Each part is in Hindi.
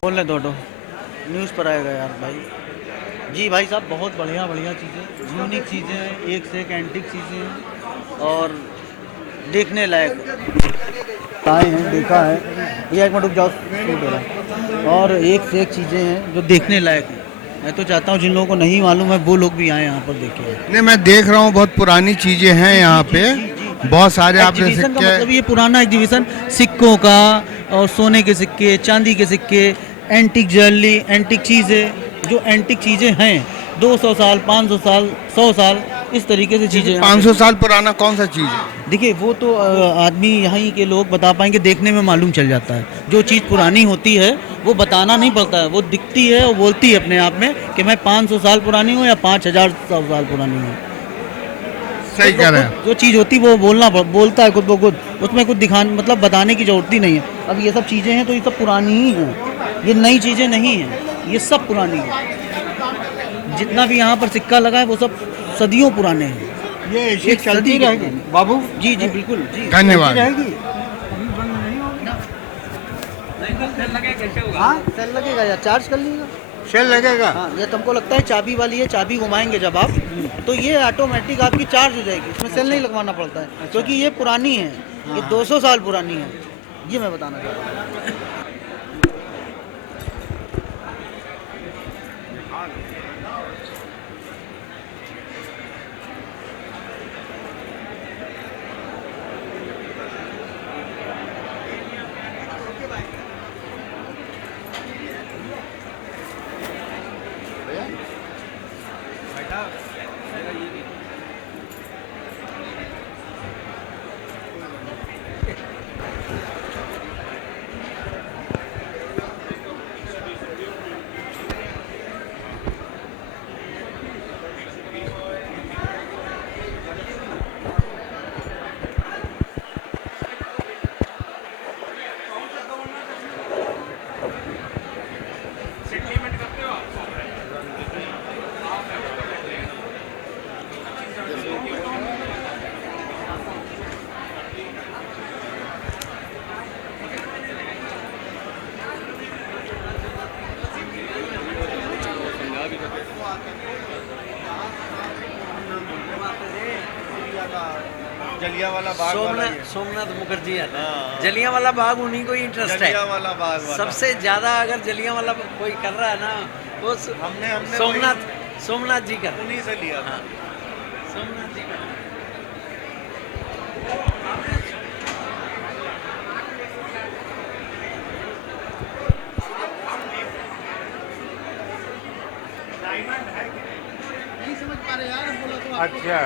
बोल रहे दो न्यूज़ पर आएगा यार भाई। जी भाई साहब, बहुत बढ़िया बढ़िया चीज़ें, यूनिक चीज़ें हैं, एक से एक एंटिक चीज़ें हैं और देखने लायक आए हैं, देखा है। भैया एक मिनट रुक जाओ, शूट हो रहा है। और एक से एक चीज़ें हैं जो देखने लायक हैं। मैं तो चाहता हूँ जिन लोगों को नहीं मालूम है वो लोग भी आए यहाँ पर देखें। नहीं, मैं देख रहा हूँ बहुत पुरानी चीजें हैं यहाँ पे। बहुत सारे आपने एग्जीबिशन का सिक्के। मतलब ये पुराना एग्जीबिशन सिक्कों का और सोने के सिक्के, चांदी के सिक्के, एंटिक ज्वेलरी, एंटिक चीज़ें, जो एंटिक चीज़ें हैं 200 साल, 500 साल, 100 साल, इस तरीके से चीज़ें यहाँ पे 500 साल पुराना कौन सा चीज है? देखिए वो तो आदमी यहाँ के लोग बता पाएंगे, देखने में मालूम चल जाता है। जो चीज़ पुरानी होती है वो बताना नहीं पड़ता है, वो दिखती है और बोलती है अपने आप में कि मैं 500 साल पुरानी हूँ या 5000 साल पुरानी हूँ। सही कह रहे हैं। जो चीज़ होती है वो बोलता है खुद ब खुद, उसमें कुछ दिखाने मतलब बताने की जरूरत ही नहीं है। अब ये सब चीज़ें हैं तो ये सब पुरानी ही हैं, ये नई चीज़ें नहीं हैं, ये सब पुरानी हैं। जितना भी यहाँ पर सिक्का लगा है वो सब सदियों पुराने हैं। ये ऐसी एक चलती सदी रहेगी बाबू। जी जी बिल्कुल जी। धन्यवाद। रहेगी, कभी बंद नहीं होगी। हाँ सेल लगेगा या चार्ज कर लीजिएगा। सेल लगेगा। हाँ ये तुमको लगता है चाबी वाली है, चाबी घुमाएंगे जब आप तो ये ऑटोमेटिक आपकी चार्ज हो जाएगी, इसमें सेल नहीं लगवाना पड़ता है क्योंकि ये पुरानी है, ये 200 साल पुरानी है, ये मैं बताना चाहता हूँ। जलियांवाला बाग वाला ही है। सोमनाथ मुखर्जी है ना, जलियांवाला बाग उन्हीं को इंटरेस्ट है। जलियांवाला बाग वाला। सबसे ज्यादा अगर जलियांवाला कोई कर रहा है ना वो हमने सोमनाथ जी कर उन्हीं से लिया था। सोमनाथ जी का। अच्छा,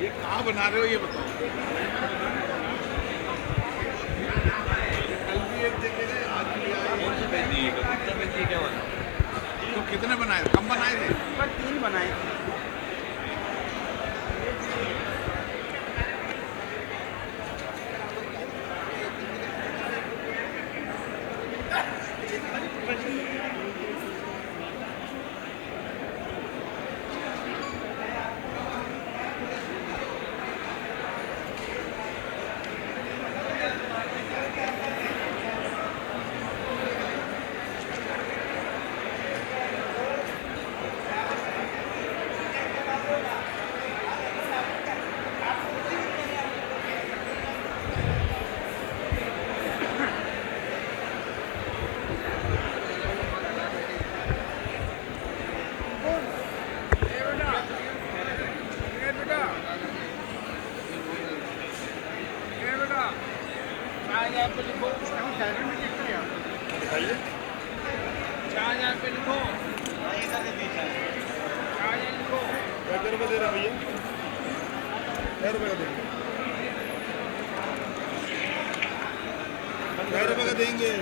ये कहाँ बना रहे हो ये बताओ। कल भी एक जगह है, आज भी आए। कितने बनाए थे? कम बनाए थे? पर 3 बनाए थे। देंगे।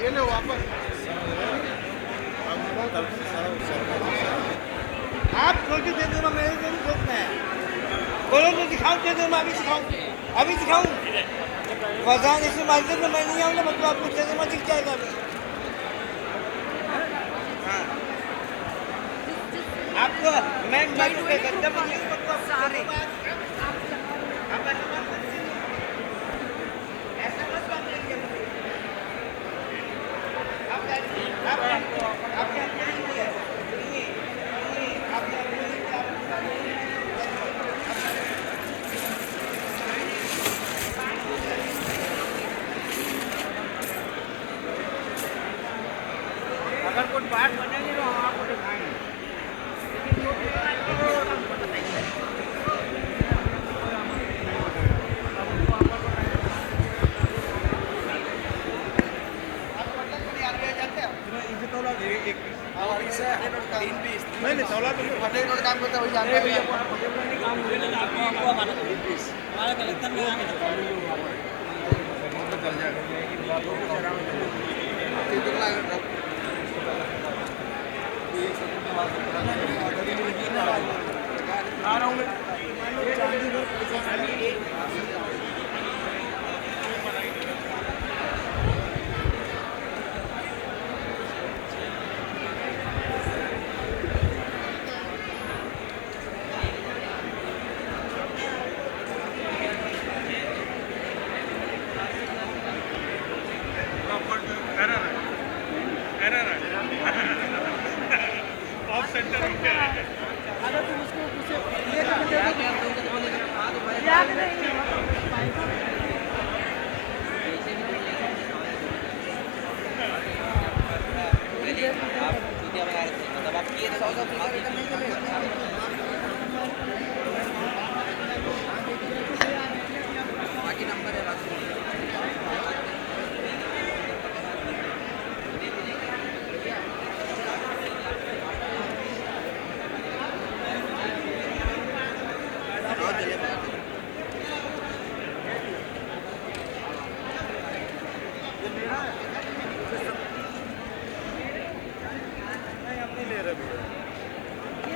ये लो वापस। आप सोचो दे दो, मेरे को नहीं सोचना है। बोलो तो दिखाओ, दे दो, मैं अभी दिखाऊं, अभी दिखाऊं। फजान इसमें मार्केट में मैं नहीं आऊँगा, मतलब आपको दे दो, दिख जाएगा अभी। हाँ। आपको मैं तो गंदा बनी हूँ, मतलब आप सारे आप ऐसा मत बात करिए। आप क्या करेंगे? अगर कोई बात बनेगी तो हम आपको दिखाएंगे। नहीं तौला तो फटे रोड काम करता वही जानता है। हमारा कलेक्शन में चल जाएगा। आ रहा हूँ मैं।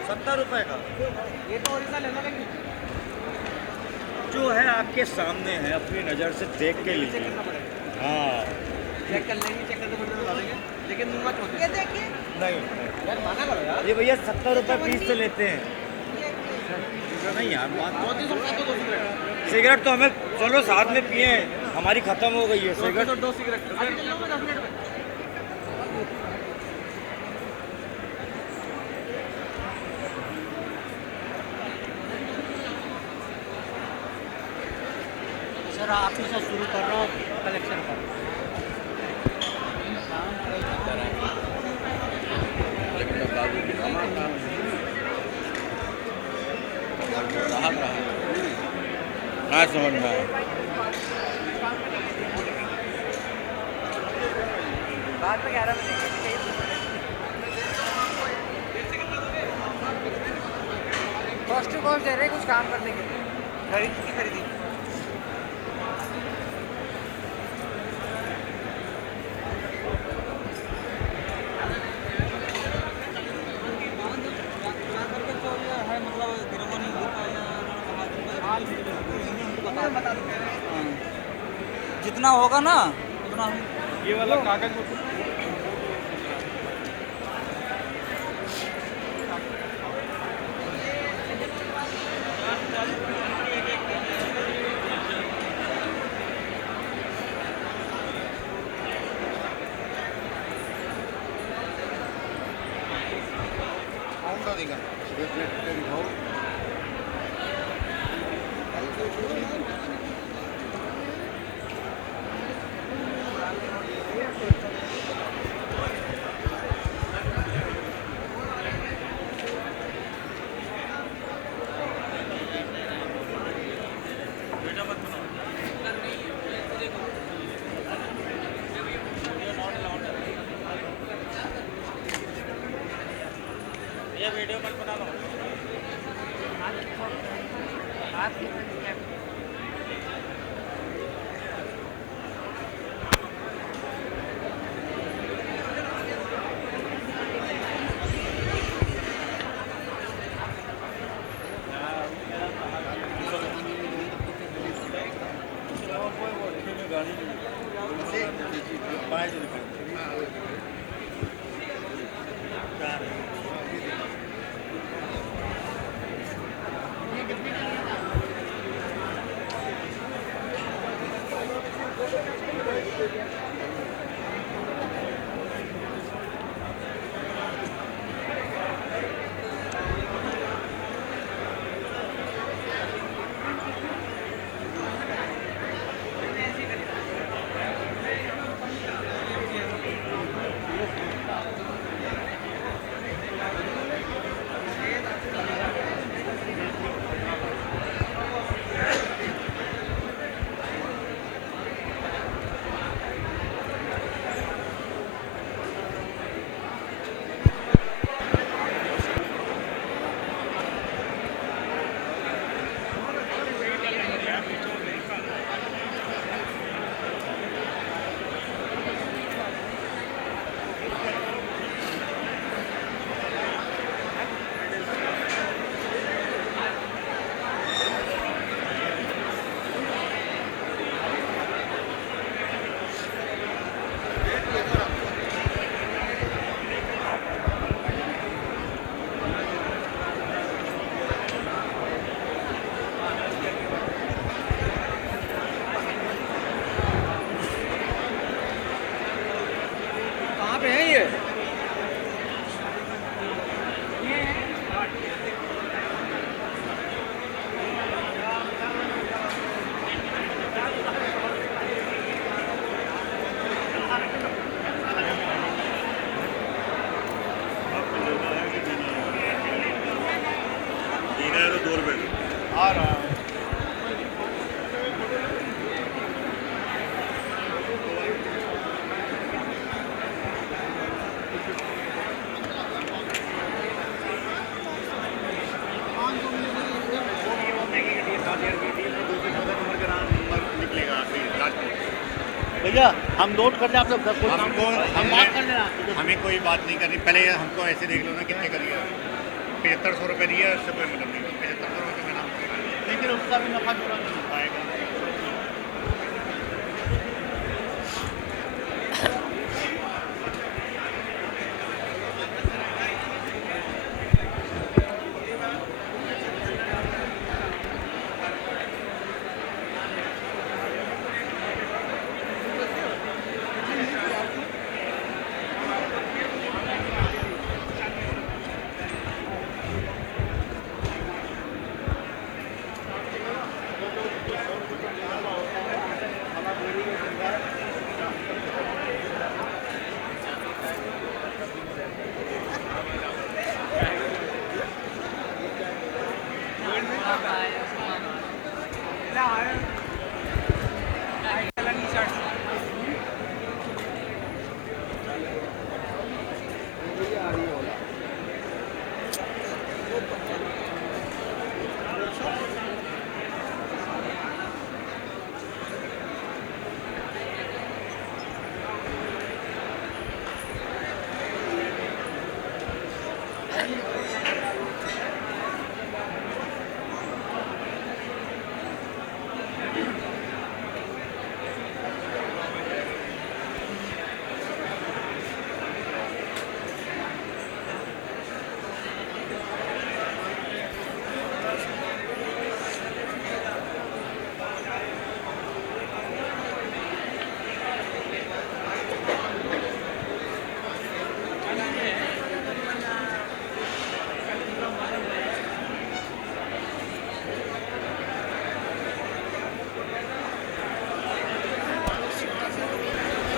₹70 का ये तो ओरिजिनल है ना, लेकिन जो है आपके सामने है, अपनी नज़र से देख के लीजिए। हाँ चेक कर लेंगे, चेक करके बता देंगे, लेकिन मुंह मत होते। ये देखिए नहीं यार, माना करो यार। ये भैया ₹70 पीस से लेते हैं। नहीं यार, सिगरेट तो हमें चलो साथ में पिए हैं, हमारी ख़त्म हो गई है सिगरेट। 2 सिगरेट सर आप ही से शुरू कर रहा हूँ कलेक्शन का। हाँ समझ में आया। बाद में 11 में देंगे। कॉस्ट टू कॉस्ट दे रहे हैं कुछ काम करने के लिए, खरीद की खरीदी। जितना होगा ना उतना हम ये वाला कागज कौन सा दिखा वीडियो मत बना लो। आ रहा है। भैया हम नोट कर लें आप लोग हमको हम बात कर लेना। हमें कोई बात नहीं करनी, पहले हमको ऐसे देख लो ना कितने करिए। 7500 रुपये दिया, उससे कोई मतलब नहीं। 7500 रुपये में नाम लेकिन उसका भी नफा जुड़ा नहीं आएगा।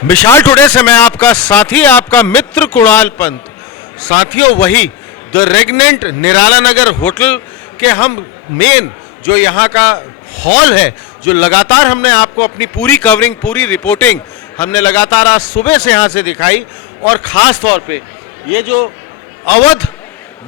मिशाल टुडे से मैं आपका साथी, आपका मित्र कुणाल पंत। साथियों, वही द रेगनेंट निराला नगर होटल के हम मेन जो यहाँ का हॉल है, जो लगातार हमने आपको अपनी पूरी कवरिंग, पूरी रिपोर्टिंग हमने लगातार आज सुबह से यहाँ से दिखाई। और ख़ास तौर पे ये जो अवध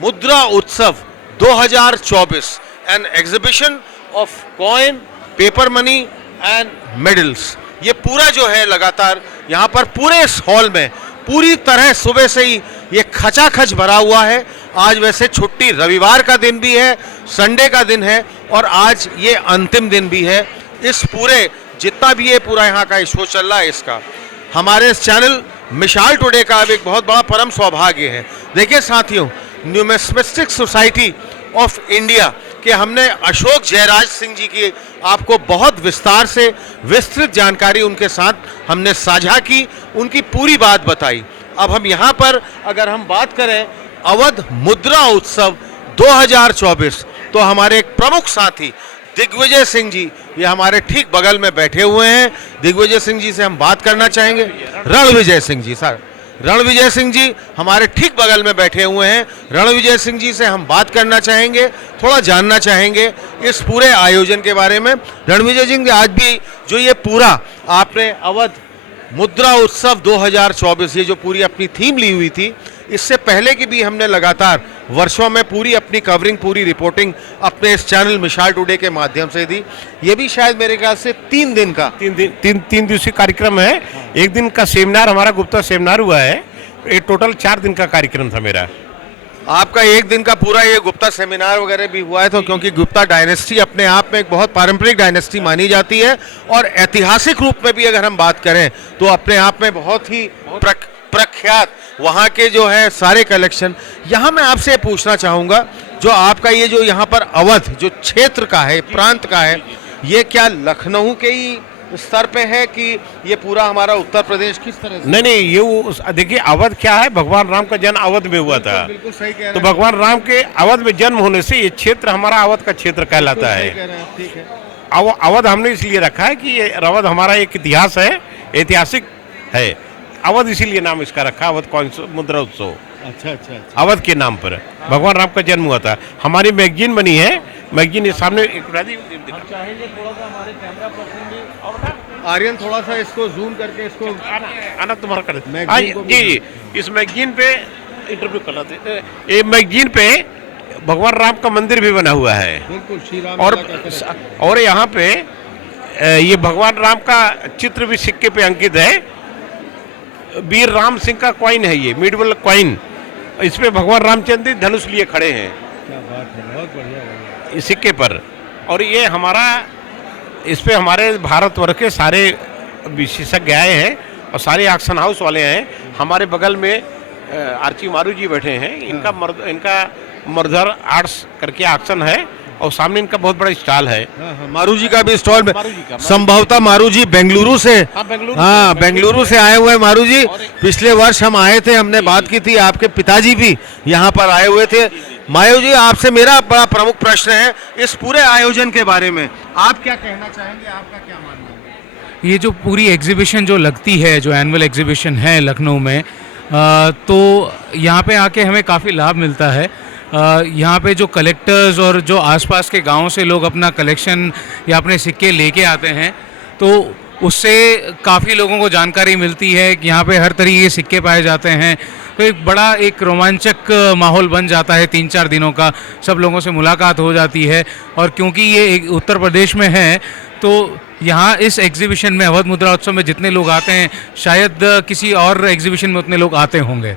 मुद्रा उत्सव 2024 an exhibition of coin, paper money and medals, ये पूरा जो है लगातार यहाँ पर पूरे इस हॉल में पूरी तरह सुबह से ही ये खचाखच भरा हुआ है। आज वैसे छुट्टी, रविवार का दिन भी है, संडे का दिन है और आज ये अंतिम दिन भी है। इस पूरे जितना भी ये पूरा यहाँ का शो चल रहा है, इसका हमारे इस चैनल मिशाल टुडे का अब एक बहुत बड़ा परम सौभाग्य है। देखिए साथियों, न्यूमिस्टिक सोसाइटी ऑफ इंडिया कि हमने अशोक जयराज सिंह जी की आपको बहुत विस्तार से विस्तृत जानकारी उनके साथ हमने साझा की, उनकी पूरी बात बताई। अब हम यहाँ पर अगर हम बात करें अवध मुद्रा उत्सव 2024, तो हमारे एक प्रमुख साथी दिग्विजय सिंह जी ये हमारे ठीक बगल में बैठे हुए हैं। दिग्विजय सिंह जी से हम बात करना चाहेंगे। रणविजय सिंह जी, सर रणविजय सिंह जी हमारे ठीक बगल में बैठे हुए हैं। रणविजय सिंह जी से हम बात करना चाहेंगे, थोड़ा जानना चाहेंगे इस पूरे आयोजन के बारे में। रणविजय जी, आज भी जो ये पूरा आपने अवध मुद्रा उत्सव 2024 ये जो पूरी अपनी थीम ली हुई थी, इससे पहले की भी हमने लगातार वर्षों में पूरी अपनी कवरिंग, पूरी रिपोर्टिंग अपने इस चैनल मिशाल टुडे के माध्यम से दी। ये भी शायद मेरे ख्याल से 3 दिन का तीन दिवसीय कार्यक्रम है। एक दिन का सेमिनार, हमारा गुप्ता सेमिनार हुआ है। ये टोटल 4 दिन का कार्यक्रम था मेरा। आपका एक दिन का पूरा ये गुप्ता सेमिनार वगैरह भी हुआ है, तो क्योंकि गुप्ता डायनेस्टी अपने आप में एक बहुत पारंपरिक डायनेस्टी मानी जाती है और ऐतिहासिक रूप में भी अगर हम बात करें तो अपने आप में बहुत ही प्रख्यात वहाँ के जो है सारे कलेक्शन। यहाँ मैं आपसे पूछना चाहूँगा, जो आपका ये जो यहाँ पर अवध जो क्षेत्र का है, प्रांत का है, ये क्या लखनऊ के ही स्तर पे है कि ये पूरा हमारा उत्तर प्रदेश किस तरह से? नहीं, ये वो देखिए, अवध क्या है, भगवान राम का जन्म अवध में हुआ था। बिल्कुल सही कह रहे हैं। तो भगवान राम के अवध में जन्म होने से ये क्षेत्र हमारा अवध का क्षेत्र कहलाता है। ठीक है। अवध हमने इसलिए रखा है कि ये अवध हमारा एक इतिहास है, ऐतिहासिक है। अवध इसीलिए नाम इसका रखा, अवध कॉइन मुद्रा उत्सव। अच्छा। अवध के नाम पर भगवान राम का जन्म हुआ था। हमारी मैगजीन बनी है, मैगजीन ये सामने एक चाहेंगे थोड़ा सा हमारे कैमरा पर्सन भी, आर्यन थोड़ा सा इसको जूम करके इसको आना तुम्हारा कर मैगजीन को भी- जी, इस मैगजीन पे इंटरव्यू कर लेते। ये मैगजीन पे भगवान राम का मंदिर भी बना हुआ है। बिल्कुल श्री राम और यहाँ पे ये भगवान राम का चित्र भी सिक्के पे अंकित है। वीर राम सिंह का कॉइन है ये, मिडवल कॉइन। इस पे भगवान रामचंद्र धनुष लिए खड़े हैं। क्या बात है, बहुत बढ़िया। इस सिक्के पर। और ये हमारा, इस पे हमारे भारतवर्ष के सारे विशेषज्ञ आए हैं और सारे ऑक्शन हाउस वाले हैं। हमारे बगल में आर्ची मारू जी बैठे हैं। इनका मर्धर आर्ट्स करके ऑक्शन है और सामने इनका बहुत बड़ा स्टॉल है। मारू जी का भी स्टॉल में मारू जी का। संभवतः मारू जी बेंगलुरु से, बेंगलुरु से आए हुए मारू जी। पिछले वर्ष हम आए थे, हमने बात की थी, आपके पिताजी भी यहाँ पर आए हुए थे। मारू जी, आपसे मेरा बड़ा प्रमुख प्रश्न है इस पूरे आयोजन के बारे में, आप क्या कहना चाहेंगे, आपका क्या मानना है? ये जो पूरी एग्जीबिशन जो लगती है, जो एनुअल एग्जीबिशन है लखनऊ में, तो यहाँ पे आके हमें काफ़ी लाभ मिलता है। यहाँ पे जो कलेक्टर्स और जो आसपास के गांवों से लोग अपना कलेक्शन या अपने सिक्के लेके आते हैं, तो उससे काफ़ी लोगों को जानकारी मिलती है कि यहाँ पे हर तरीके के सिक्के पाए जाते हैं। तो एक बड़ा एक रोमांचक माहौल बन जाता है 3-4 दिनों का, सब लोगों से मुलाकात हो जाती है। और क्योंकि ये उत्तर प्रदेश में है, तो यहाँ इस एग्जीबिशन में, अवध मुद्रा उत्सव में जितने लोग आते हैं, शायद किसी और एग्जीबिशन में उतने लोग आते होंगे।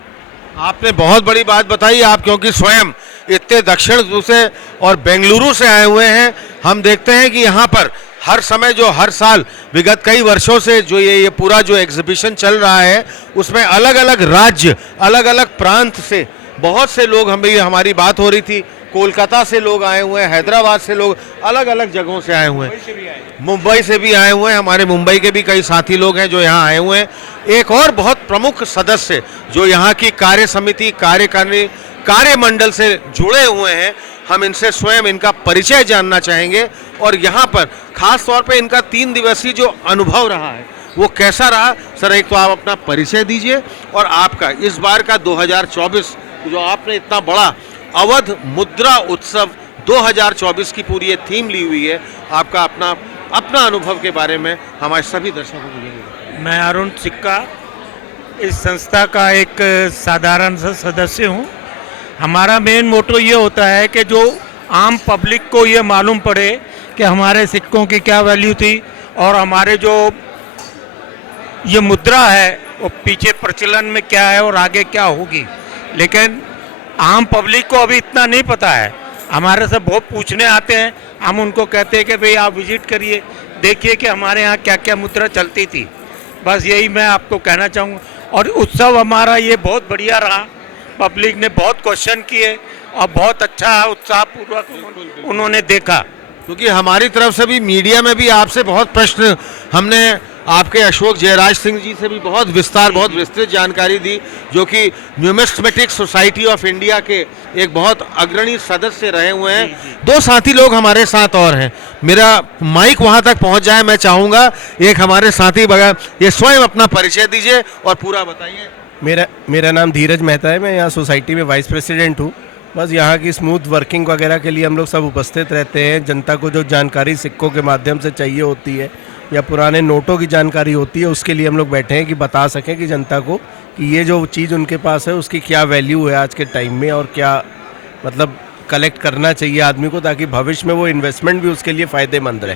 आपने बहुत बड़ी बात बताई, आप क्योंकि स्वयं इतने दक्षिण से और बेंगलुरु से आए हुए हैं। हम देखते हैं कि यहाँ पर हर समय जो हर साल विगत कई वर्षों से जो ये पूरा जो एग्जीबिशन चल रहा है उसमें अलग अलग राज्य अलग अलग प्रांत से बहुत से लोग, हमारी बात हो रही थी, कोलकाता से लोग आए हुए हैं, हैदराबाद से लोग, अलग अलग जगहों से आए हुए हैं, मुंबई से भी आए हुए हैं। हमारे मुंबई के भी कई साथी लोग हैं जो यहाँ आए हुए हैं। एक और बहुत प्रमुख सदस्य जो यहाँ की कार्य समिति कार्यकारिणी कार्यमंडल से जुड़े हुए हैं, हम इनसे स्वयं इनका परिचय जानना चाहेंगे और यहाँ पर खास तौर पे इनका 3 दिवसीय जो अनुभव रहा है वो कैसा रहा। सर, एक तो आप अपना परिचय दीजिए और आपका इस बार का 2024 जो आपने इतना बड़ा अवध मुद्रा उत्सव 2024 की पूरी ये थीम ली हुई है, आपका अपना अनुभव के बारे में हमारे सभी दर्शकों को बोलिए। मैं अरुण सिक्का इस संस्था का एक साधारण सा सदस्य हूँ। हमारा मेन मोटो ये होता है कि जो आम पब्लिक को ये मालूम पड़े कि हमारे सिक्कों की क्या वैल्यू थी और हमारे जो ये मुद्रा है वो पीछे प्रचलन में क्या है और आगे क्या होगी। लेकिन आम पब्लिक को अभी इतना नहीं पता है। हमारे से बहुत पूछने आते हैं, हम उनको कहते हैं कि भाई आप विजिट करिए, देखिए कि हमारे यहाँ क्या क्या मुद्रा चलती थी। बस यही मैं आपको कहना चाहूँगा। और उत्सव हमारा ये बहुत बढ़िया रहा, पब्लिक ने बहुत क्वेश्चन किए और बहुत अच्छा उत्साहपूर्वक उन्होंने देखा। क्योंकि हमारी तरफ से भी मीडिया में भी आपसे बहुत प्रश्न, हमने आपके अशोक जयराज सिंह जी से भी बहुत विस्तृत जानकारी दी, जो कि न्यूमिस्मेटिक सोसाइटी ऑफ इंडिया के एक बहुत अग्रणी सदस्य रहे हुए हैं। 2 साथी लोग हमारे साथ और हैं, मेरा माइक वहां तक पहुंच जाए मैं चाहूँगा। एक हमारे साथी बगैर ये स्वयं अपना परिचय दीजिए और पूरा बताइए। मेरा नाम धीरज मेहता है, मैं यहाँ सोसाइटी में वाइस प्रेसिडेंट हूँ। बस यहाँ की स्मूथ वर्किंग वगैरह के लिए हम लोग सब उपस्थित रहते हैं। जनता को जो जानकारी सिक्कों के माध्यम से चाहिए होती है या पुराने नोटों की जानकारी होती है, उसके लिए हम लोग बैठे हैं कि बता सकें कि जनता को कि ये जो चीज़ उनके पास है उसकी क्या वैल्यू है आज के टाइम में और क्या मतलब कलेक्ट करना चाहिए आदमी को, ताकि भविष्य में वो इन्वेस्टमेंट भी उसके लिए फ़ायदेमंद रहे।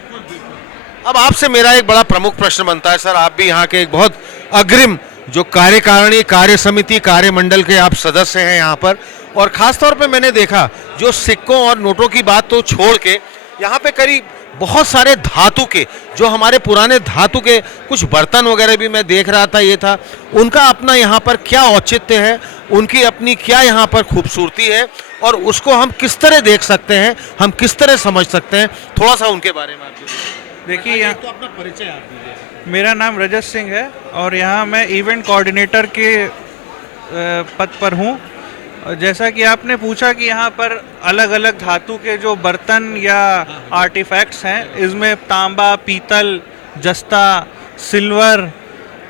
अब आपसे मेरा एक बड़ा प्रमुख प्रश्न बनता है सर, आप भी यहाँ के एक बहुत अग्रिम जो कार्यकारिणी कार्य समिति कार्यमंडल के आप सदस्य हैं यहाँ पर, और ख़ास तौर पे मैंने देखा जो सिक्कों और नोटों की बात तो छोड़ के यहाँ पे करीब बहुत सारे धातु के, जो हमारे पुराने धातु के कुछ बर्तन वगैरह भी मैं देख रहा था, ये था उनका अपना यहाँ पर क्या औचित्य है, उनकी अपनी क्या यहाँ पर खूबसूरती है और उसको हम किस तरह देख सकते हैं, हम किस तरह समझ सकते हैं, थोड़ा सा उनके बारे में आप देखिए। यहाँ तो अपना परिचय आप दीजिए। मेरा नाम रजत सिंह है और यहाँ मैं इवेंट कोऑर्डिनेटर के पद पर हूँ। जैसा कि आपने पूछा कि यहाँ पर अलग अलग धातु के जो बर्तन या आर्टिफैक्ट्स हैं, इसमें तांबा, पीतल, जस्ता, सिल्वर,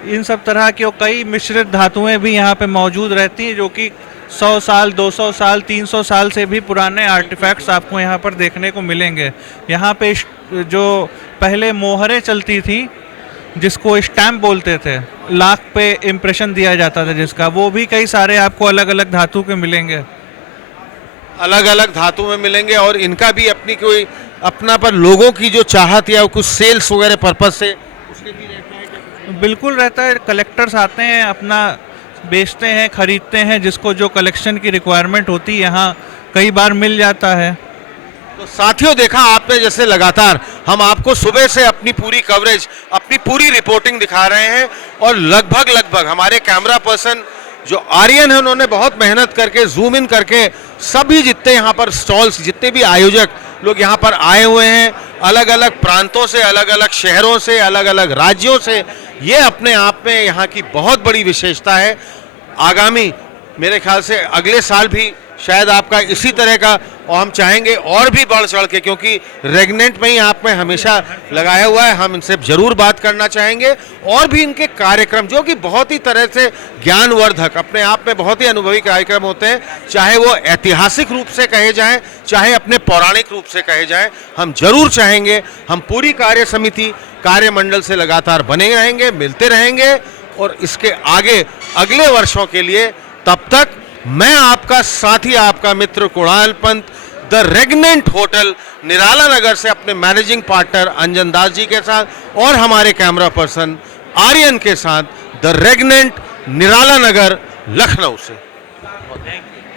इन सब तरह के कई मिश्रित धातुएं भी यहाँ पे मौजूद रहती हैं, जो कि 100 साल, 200 साल, 300 साल से भी पुराने आर्टिफैक्ट्स आपको यहाँ पर देखने को मिलेंगे। यहाँ पे जो पहले मोहरें चलती थी जिसको स्टैम्प बोलते थे, लाख पे इम्प्रेशन दिया जाता था जिसका, वो भी कई सारे आपको अलग अलग धातु के मिलेंगे, अलग अलग धातु में मिलेंगे। और इनका भी अपनी कोई अपना पर लोगों की जो चाहत या कुछ सेल्स वगैरह पर्पज से उसके भी रहता है क्या? बिल्कुल रहता है। कलेक्टर्स आते हैं, अपना बेचते हैं, खरीदते हैं, जिसको जो कलेक्शन की रिक्वायरमेंट होती है यहाँ कई बार मिल जाता है। तो साथियों, देखा आपने जैसे लगातार हम आपको सुबह से अपनी पूरी कवरेज, अपनी पूरी रिपोर्टिंग दिखा रहे हैं और लगभग हमारे कैमरा पर्सन जो आर्यन है उन्होंने बहुत मेहनत करके जूम इन करके सभी जितने यहाँ पर स्टॉल्स, जितने भी आयोजक लोग यहाँ पर आए हुए हैं, अलग अलग प्रांतों से, अलग अलग शहरों से, अलग अलग राज्यों से, ये अपने आप में यहाँ की बहुत बड़ी विशेषता है। आगामी मेरे ख्याल से अगले साल भी शायद आपका इसी तरह का, और हम चाहेंगे और भी बढ़ चढ़ के, क्योंकि रेगनेंट में ही आप में हमेशा लगाया हुआ है, हम इनसे जरूर बात करना चाहेंगे। और भी इनके कार्यक्रम जो कि बहुत ही तरह से ज्ञानवर्धक, अपने आप में बहुत ही अनुभवी कार्यक्रम होते हैं, चाहे वो ऐतिहासिक रूप से कहे जाएं, चाहे अपने पौराणिक रूप से कहे जाएं, हम जरूर चाहेंगे, हम पूरी कार्य समिति कार्यमंडल से लगातार बने रहेंगे, मिलते रहेंगे और इसके आगे अगले वर्षों के लिए। तब तक मैं आपका साथी, आपका मित्र कुणाल पंत, द रेगनेंट होटल निराला नगर से अपने मैनेजिंग पार्टनर अंजन दास जी के साथ और हमारे कैमरा पर्सन आर्यन के साथ, द रेगनेंट निराला नगर लखनऊ से। बहुत